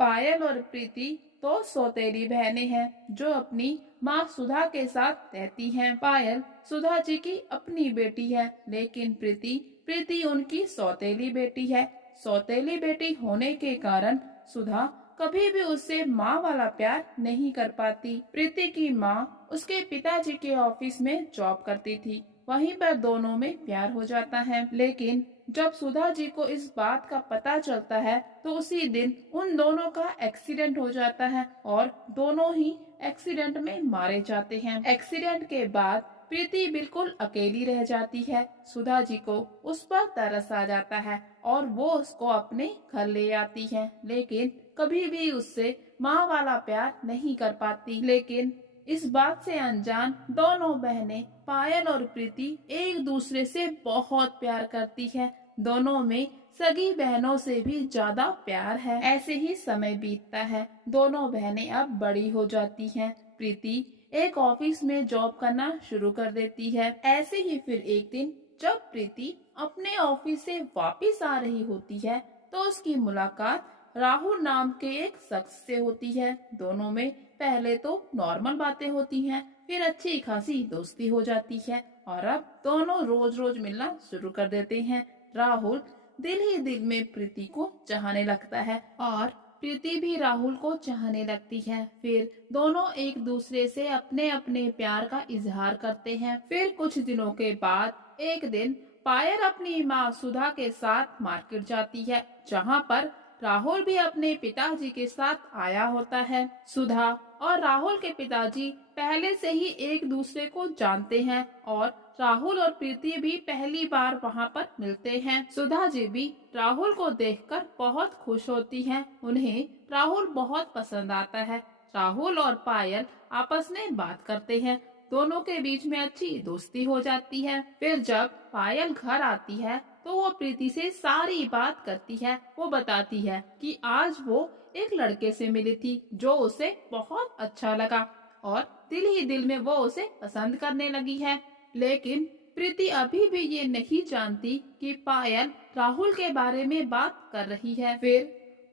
पायल और प्रीति दो सौतेली बहनें हैं जो अपनी माँ सुधा के साथ रहती हैं। पायल सुधा जी की अपनी बेटी है, लेकिन प्रीति प्रीति उनकी सौतेली बेटी है। सौतेली बेटी होने के कारण सुधा कभी भी उससे माँ वाला प्यार नहीं कर पाती। प्रीति की माँ उसके पिताजी के ऑफिस में जॉब करती थी, वहीं पर दोनों में प्यार हो जाता है। लेकिन जब सुधा जी को इस बात का पता चलता है तो उसी दिन उन दोनों का एक्सीडेंट हो जाता है और दोनों ही एक्सीडेंट में मारे जाते हैं। एक्सीडेंट के बाद प्रीति बिल्कुल अकेली रह जाती है। सुधा जी को उस पर तरस आ जाता है और वो उसको अपने घर ले आती है, लेकिन कभी भी उससे माँ वाला प्यार नहीं कर पाती। लेकिन इस बात से अनजान दोनों बहनें पायल और प्रीति एक दूसरे से बहुत प्यार करती है। दोनों में सगी बहनों से भी ज्यादा प्यार है। ऐसे ही समय बीतता है। दोनों बहनें अब बड़ी हो जाती हैं। प्रीति एक ऑफिस में जॉब करना शुरू कर देती है। ऐसे ही फिर एक दिन जब प्रीति अपने ऑफिस से वापस आ रही होती है तो उसकी मुलाकात राहुल नाम के एक शख्स से होती है। दोनों में पहले तो नॉर्मल बातें होती हैं, फिर अच्छी खासी दोस्ती हो जाती है और अब दोनों रोज रोज मिलना शुरू कर देते हैं। राहुल दिल ही दिल में प्रीति को चाहने लगता है और प्रीति भी राहुल को चाहने लगती है। फिर दोनों एक दूसरे से अपने अपने प्यार का इजहार करते हैं। फिर कुछ दिनों के बाद एक दिन पायल अपनी माँ सुधा के साथ मार्केट जाती है, जहाँ पर राहुल भी अपने पिताजी के साथ आया होता है। सुधा और राहुल के पिताजी पहले से ही एक दूसरे को जानते हैं और राहुल और प्रीति भी पहली बार वहाँ पर मिलते हैं। सुधा जी भी राहुल को देखकर बहुत खुश होती हैं। उन्हें राहुल बहुत पसंद आता है। राहुल और पायल आपस में बात करते हैं। दोनों के बीच में अच्छी दोस्ती हो जाती है। फिर जब पायल घर आती है तो वो प्रीति से सारी बात करती है। वो बताती है कि आज वो एक लड़के से मिली थी जो उसे बहुत अच्छा लगा और दिल ही दिल में वो उसे पसंद करने लगी है। लेकिन प्रीति अभी भी ये नहीं जानती कि पायल राहुल के बारे में बात कर रही है। फिर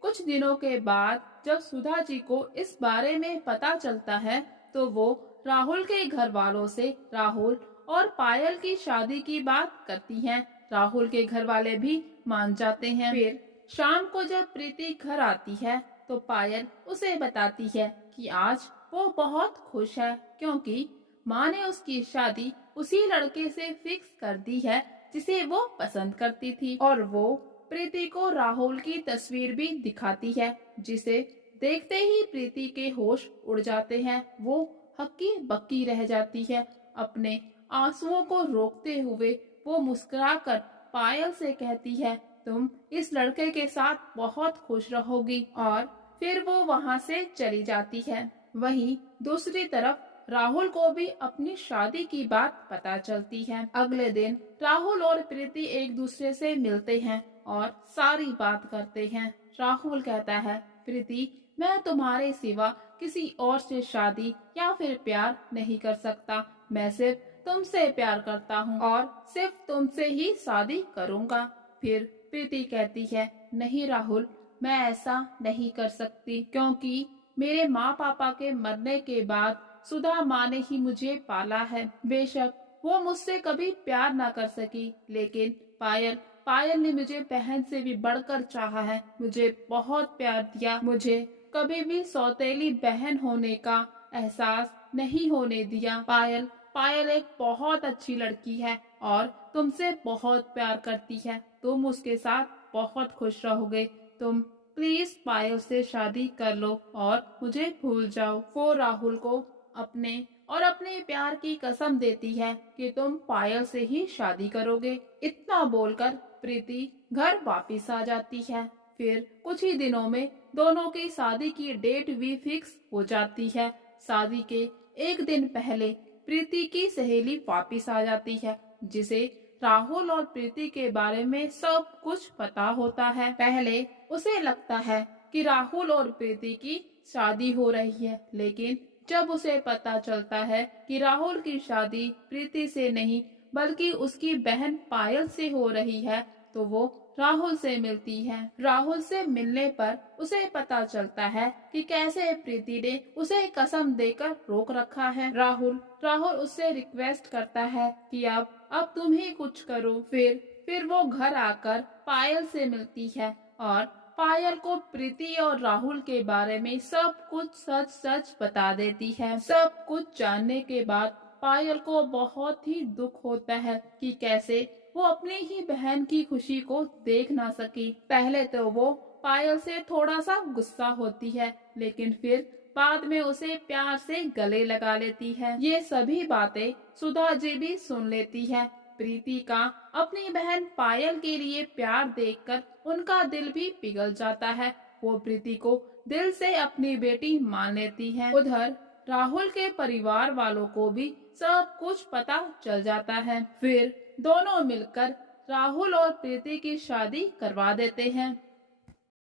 कुछ दिनों के बाद जब सुधा जी को इस बारे में पता चलता है तो वो राहुल के घर वालों से राहुल और पायल की शादी की बात करती हैं। राहुल के घर वाले भी मान जाते हैं। फिर शाम को जब प्रीति घर आती है तो पायल उसे बताती है कि आज वो बहुत खुश है क्योंकि माँ ने उसकी शादी उसी लड़के से फिक्स कर दी है जिसे वो पसंद करती थी। और वो प्रीति को राहुल की तस्वीर भी दिखाती है, जिसे देखते ही प्रीति के होश उड़ जाते हैं। वो हक्की बक्की रह जाती है। अपने आंसुओं को रोकते हुए वो मुस्कुराकर पायल से कहती है, तुम इस लड़के के साथ बहुत खुश रहोगी। और फिर वो वहाँ से चली जाती है। वहीं दूसरी तरफ राहुल को भी अपनी शादी की बात पता चलती है। अगले दिन राहुल और प्रीति एक दूसरे से मिलते हैं और सारी बात करते हैं। राहुल कहता है, प्रीति मैं तुम्हारे सिवा किसी और से शादी या फिर प्यार नहीं कर सकता। मैं सिर्फ तुमसे प्यार करता हूँ और सिर्फ तुमसे ही शादी करूँगा। फिर प्रीति कहती है, नहीं राहुल, मैं ऐसा नहीं कर सकती क्योंकि मेरे माँ पापा के मरने के बाद सुधा माँ ने ही मुझे पाला है। बेशक वो मुझसे कभी प्यार ना कर सकी, लेकिन पायल ने मुझे बहन से भी बढ़कर चाहा है, मुझे बहुत प्यार दिया। मुझे कभी भी सौतेली बहन होने का एहसास नहीं होने दिया। पायल एक बहुत अच्छी लड़की है और तुमसे बहुत प्यार करती है। तुम उसके साथ बहुत खुश रहोगे। तुम प्लीज पायल से शादी कर लो और मुझे भूल जाओ। वो राहुल को अपने प्यार की कसम देती है कि तुम पायल से ही शादी करोगे। इतना बोलकर प्रीति घर वापिस आ जाती है। फिर कुछ ही दिनों में दोनों की शादी की डेट भी फिक्स हो जाती है। शादी के एक दिन पहले प्रीति की सहेली वापिस आ जाती है, जिसे राहुल और प्रीति के बारे में सब कुछ पता होता है। पहले उसे लगता है कि राहुल और प्रीति की शादी हो रही है, लेकिन जब उसे पता चलता है कि राहुल की शादी प्रीति से नहीं बल्कि उसकी बहन पायल से हो रही है तो वो राहुल से मिलती है। राहुल से मिलने पर उसे पता चलता है कि कैसे प्रीति ने उसे कसम देकर रोक रखा है। राहुल राहुल उससे रिक्वेस्ट करता है कि अब तुम ही कुछ करो। फिर वो घर आकर पायल से मिलती है और पायल को प्रीति और राहुल के बारे में सब कुछ सच सच बता देती है। सब कुछ जानने के बाद पायल को बहुत ही दुख होता है कि कैसे वो अपनी ही बहन की खुशी को देख ना सकी। पहले तो वो पायल से थोड़ा सा गुस्सा होती है, लेकिन फिर बाद में उसे प्यार से गले लगा लेती है। ये सभी बातें सुधा जी भी सुन लेती है। प्रीति का अपनी बहन पायल के लिए प्यार देखकर उनका दिल भी पिघल जाता है। वो प्रीति को दिल से अपनी बेटी मान लेती है। उधर राहुल के परिवार वालों को भी सब कुछ पता चल जाता है। फिर दोनों मिलकर राहुल और प्रीति की शादी करवा देते हैं।